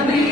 Amém.